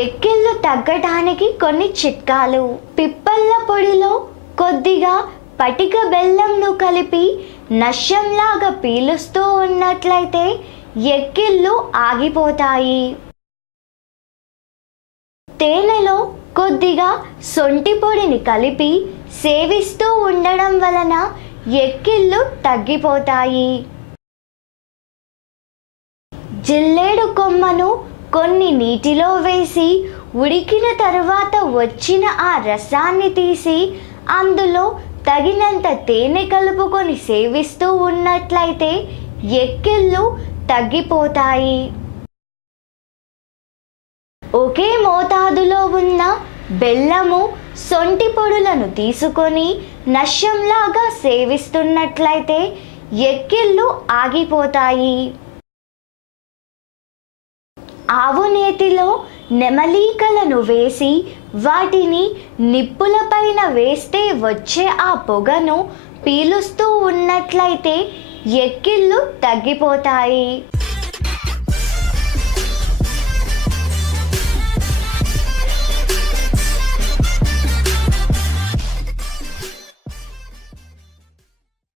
ఎక్కిళ్ళు తగ్గటానికి కొన్ని చిట్కాలు. పిప్పళ్ళ పొడిలో కొద్దిగా పటిక బెల్లంను కలిపి నష్యంలాగా పీలుస్తూ ఉన్నట్లయితే ఎక్కిళ్ళు ఆగిపోతాయి. తేనెలో కొద్దిగా సొంటి పొడిని కలిపి సేవిస్తూ ఉండడం వలన ఎక్కిళ్ళు తగ్గిపోతాయి. జిల్లేడు కొమ్మను కొన్ని నీటిలో వేసి ఉడికిన తరువాత వచ్చిన ఆ రసాన్ని తీసి అందులో తగినంత తేనె కలుపుకొని సేవిస్తూ ఉన్నట్లయితే ఎక్కిళ్ళు తగ్గిపోతాయి. ఒకే మోతాదులో ఉన్న బెల్లము, సొంటి పొడులను తీసుకొని నష్యంలాగా సేవిస్తున్నట్లయితే ఎక్కిళ్ళు ఆగిపోతాయి. ఆవు నేతిలో నెమలీకలను వేసి వాటిని నిప్పులపైన వేస్తే వచ్చే ఆ పొగను పీలుస్తూ ఉన్నట్లయితే ఎక్కిళ్ళు తగ్గిపోతాయి.